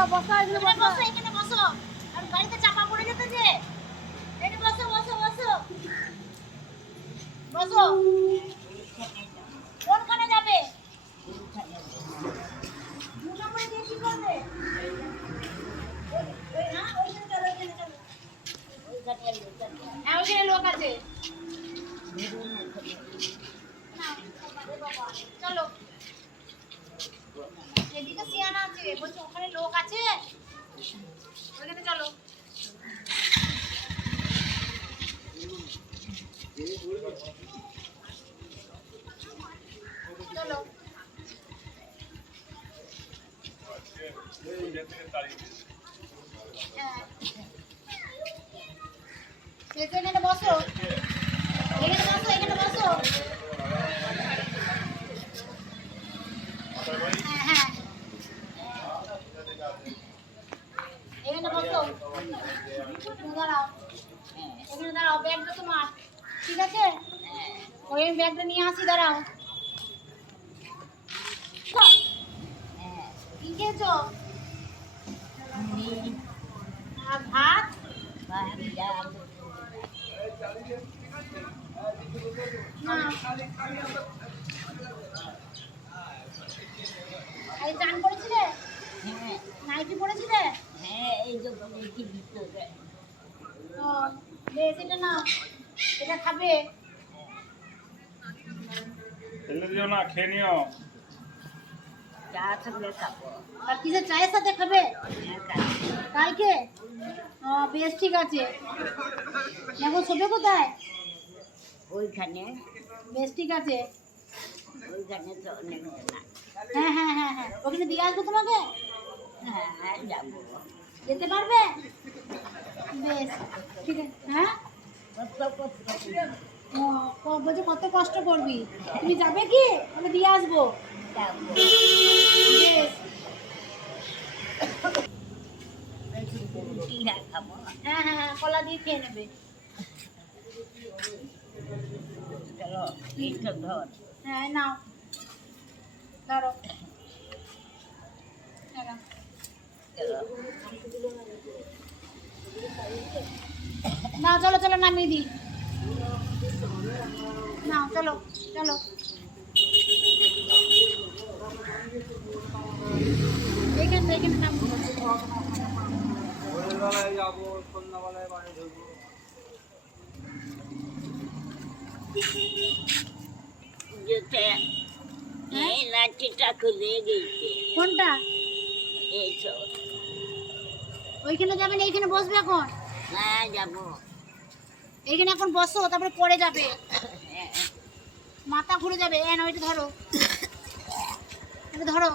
বসো বসো এখানে বসো এখানে বসো আর গাড়িতে চাপা পড়ে যেতে যে এখানে বসো বসো বসো বসো কোনখানে যাবে 2 নম্বরে গিয়ে কি করবে ওই না ওইখানে চলো ওইখানে চলো হ্যাঁ ওইখানে লোক আছে চলো এদিকে সিয়ানা আছে বলছি ওখানে লোক আছে ওইখানে চলো চলো এখানে বসো এখানে বসো এখানে বসো হ্যাঁ হ্যাঁ এখানে বসো দাঁড়াও এখানে দাঁড়াও ব্যাগটা তোমার ঠিক আছে ওই ব্যাগটা নিয়ে আসি দাঁড়াও কি খেয়েছো আর ভাত আরে চান করেছিলে নাইটি পরেছিলে ও বেশ এটা না এটা খাবে ফেলে দিও না, খেয়ে নিও। আর কিসের চায়ের সাথে খাবে কালকে ও বেশ ঠিক আছে এখন শোবে কোথায় ওইখানে বেশ ঠিক আছে ওইখানে তো অনেক না হ্যাঁ হ্যাঁ হ্যাঁ হ্যাঁ ওখানে দিয়ে আসবো তোমাকে হ্যাঁ যাবো যেতে পারবে বেশ ঠিক আছে হ্যাঁ ও বলছে কত কষ্ট করবি তুমি যাবে কি আমি দিয়ে আসবো বেশ হ্যাঁ হ্যাঁ হ্যাঁ কলা দিয়ে খেয়ে নেবে চলো এইটা ধর হ্যাঁ নাও ধরো না চলো চলো নামিয়ে দিই নাও চলো চলো এখানে এখানে নামিয়ে ভোরবেলায় যাবো, সন্ধ্যাবেলায় বাড়ি ঢুকবো। যেতে এই লাঠিটা খুলে গেছে কোনটা এই তো ওইখানে যাবেন এইখানে বসবে এখন হ্যাঁ যাবো এইখানে এখন বসো তারপরে পড়ে যাবে মাথা ঘুরে যাবে ওইটা ধরো এটা ধরো